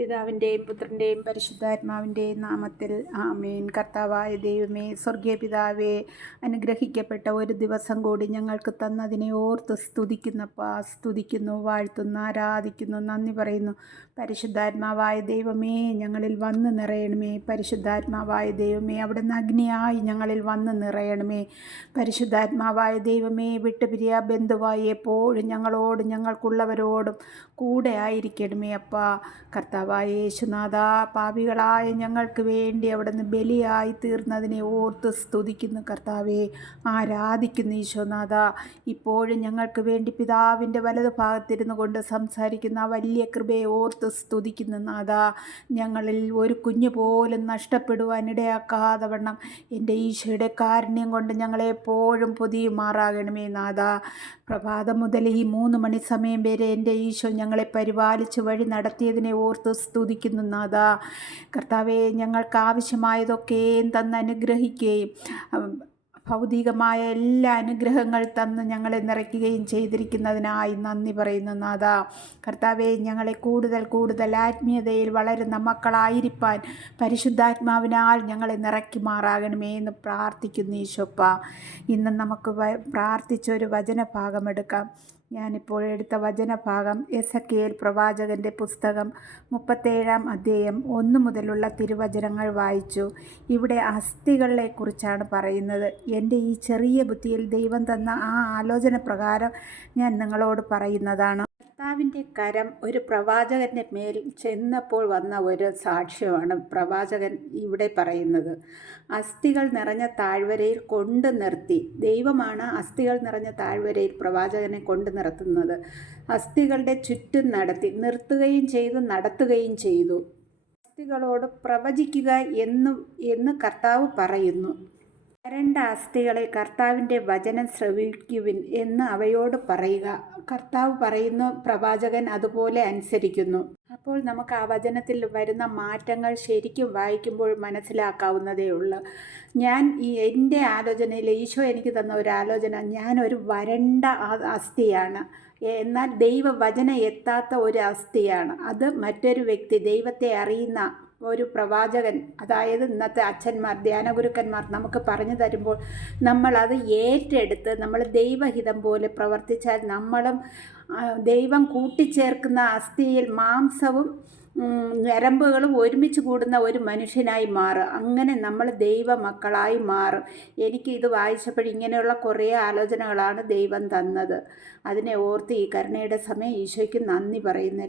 പിതാവിൻ്റെയും പുത്രൻ്റെയും പരിശുദ്ധാത്മാവിൻ്റെയും നാമത്തിൽ ആമേൻ. കർത്താവായ ദൈവമേ, സ്വർഗീയ പിതാവേ, അനുഗ്രഹിക്കപ്പെട്ട ഒരു ദിവസം കൂടി ഞങ്ങൾക്ക് തന്നതിനെ ഓർത്ത് സ്തുതിക്കുന്നു, വാഴ്ത്തുന്നു, ആരാധിക്കുന്നു, നന്ദി പറയുന്നു. പരിശുദ്ധാത്മാവായ ദൈവമേ, ഞങ്ങളിൽ വന്ന് നിറയണമേ. പരിശുദ്ധാത്മാവായ ദൈവമേ, അവിടുന്ന് അഗ്നിയായി ഞങ്ങളിൽ വന്ന് നിറയണമേ. പരിശുദ്ധാത്മാവായ ദൈവമേ, വിട്ടുപിരിയ ബന്ധുവായി എപ്പോഴും ഞങ്ങളോടും ഞങ്ങൾക്കുള്ളവരോടും കൂടെ ആയിരിക്കണമേ അപ്പാ. കർത്താവായ യേശുനാഥ, പാപികളായ ഞങ്ങൾക്ക് വേണ്ടി അവിടുന്ന് ബലിയായി തീർന്നതിനെ ഓർത്ത് സ്തുതിക്കുന്നു കർത്താവെ, ആരാധിക്കുന്നു ഈശോനാഥ. ഇപ്പോഴും ഞങ്ങൾക്ക് വേണ്ടി പിതാവിൻ്റെ വലതു ഭാഗത്തിരുന്നു കൊണ്ട് സംസാരിക്കുന്ന ആ വലിയ കൃപയെ ഓർത്ത് സ്തുതിക്കുന്നു നാഥ. ഞങ്ങളിൽ ഒരു കുഞ്ഞു പോലും നഷ്ടപ്പെടുവാൻ ഇടയാക്കാതെ വണ്ണം എൻ്റെ ഈശോയുടെ കാരുണ്യം കൊണ്ട് ഞങ്ങളെപ്പോഴും പൊതിയുമാറാകണമേ നാഥ. പ്രഭാതം മുതൽ ഈ 3 മണി സമയം വരെ എൻ്റെ ഈശോ ഞങ്ങളെ പരിപാലിച്ച് വഴി നടത്തിയതിനെ ഓർത്ത് സ്തുതിക്കുന്നു നാഥ. കർത്താവെ, ഞങ്ങൾക്ക് ആവശ്യമായതൊക്കെയും തന്ന് അനുഗ്രഹിക്കുകയും ഭൗതികമായ എല്ലാ അനുഗ്രഹങ്ങൾ തന്ന് ഞങ്ങളെ നിറയ്ക്കുകയും ചെയ്തിരിക്കുന്നതിനായി നന്ദി പറയുന്നു നാഥ. കർത്താവെ, ഞങ്ങളെ കൂടുതൽ ആത്മീയതയിൽ വളരുന്ന മക്കളായിരിക്കാൻ പരിശുദ്ധാത്മാവിനാൽ ഞങ്ങളെ നിറയ്ക്കുമാറാകണമേ എന്ന് പ്രാർത്ഥിക്കുന്നു ഈശോപ്പ. ഇന്ന് നമുക്ക് പ്രാർത്ഥിച്ചൊരു വചനഭാഗം എടുക്കാം. ഞാനിപ്പോൾ എടുത്ത വചനഭാഗം എസെക്കിയേൽ പ്രവാചകൻ്റെ പുസ്തകം 37-ാം അധ്യായം 1 മുതലുള്ള തിരുവചനങ്ങൾ വായിച്ചു. ഇവിടെ അസ്ഥികളെ കുറിച്ചാണ് പറയുന്നത്. എൻ്റെ ഈ ചെറിയ ബുദ്ധിയിൽ ദൈവം തന്ന ആ ആലോചന പ്രകാരം ഞാൻ നിങ്ങളോട് പറയുന്നതാണ്. കർത്താവിൻ്റെ കരം ഒരു പ്രവാചകൻ്റെ മേൽ ചെന്നപ്പോൾ വന്ന ഒരു സാക്ഷ്യമാണ് പ്രവാചകൻ ഇവിടെ പറയുന്നത്. അസ്ഥികൾ നിറഞ്ഞ താഴ്വരയിൽ കൊണ്ട് നിർത്തി. ദൈവമാണ് അസ്ഥികൾ നിറഞ്ഞ താഴ്വരയിൽ പ്രവാചകനെ കൊണ്ട് നിർത്തുന്നത്. അസ്ഥികളുടെ ചുറ്റും നിർത്തുകയും ചെയ്തു, നടത്തുകയും ചെയ്തു. അസ്ഥികളോട് പ്രവചിക്കുക എന്ന് കർത്താവ് പറയുന്നു. വരണ്ട അസ്ഥികളെ, കർത്താവിൻ്റെ വചനം ശ്രവിക്കുവിൻ എന്ന് അവയോട് പറയുക. കർത്താവ് പറയുന്നു, പ്രവാചകൻ അതുപോലെ അനുസരിക്കുന്നു. അപ്പോൾ നമുക്ക് ആ വചനത്തിൽ വരുന്ന മാറ്റങ്ങൾ ശരിക്കും വായിക്കുമ്പോൾ മനസ്സിലാക്കാവുന്നതേ ഉള്ളൂ. എൻ്റെ ആലോചനയിൽ ഈശോ എനിക്ക് തന്ന ഒരു ആലോചന, ഞാനൊരു വരണ്ട അസ്ഥിയാണ്, എന്നാൽ ദൈവവചനം എത്താത്ത ഒരു അസ്ഥിയാണ്. അത് മറ്റൊരു വ്യക്തി, ദൈവത്തെ അറിയുന്ന ഒരു പ്രവാചകൻ, അതായത് ഇന്നത്തെ അച്ഛന്മാർ, ധ്യാനഗുരുക്കന്മാർ നമുക്ക് പറഞ്ഞു തരുമ്പോൾ നമ്മളത് ഏറ്റെടുത്ത് നമ്മൾ ദൈവഹിതം പോലെ പ്രവർത്തിച്ചാൽ നമ്മളും ദൈവം കൂട്ടിച്ചേർക്കുന്ന അസ്ഥിയിൽ മാംസവും ഞരമ്പുകളും ഒരുമിച്ച് കൂടുന്ന ഒരു മനുഷ്യനായി മാറും. അങ്ങനെ നമ്മൾ ദൈവമക്കളായി മാറും. എനിക്ക് ഇത് വായിച്ചപ്പോൾ ഇങ്ങനെയുള്ള കുറേ ആലോചനകളാണ് ദൈവം തന്നത്. അതിനെ ഓർത്ത് ഈ കരുണയുടെ സമയം ഈശോയ്ക്ക് നന്ദി പറയുന്നു.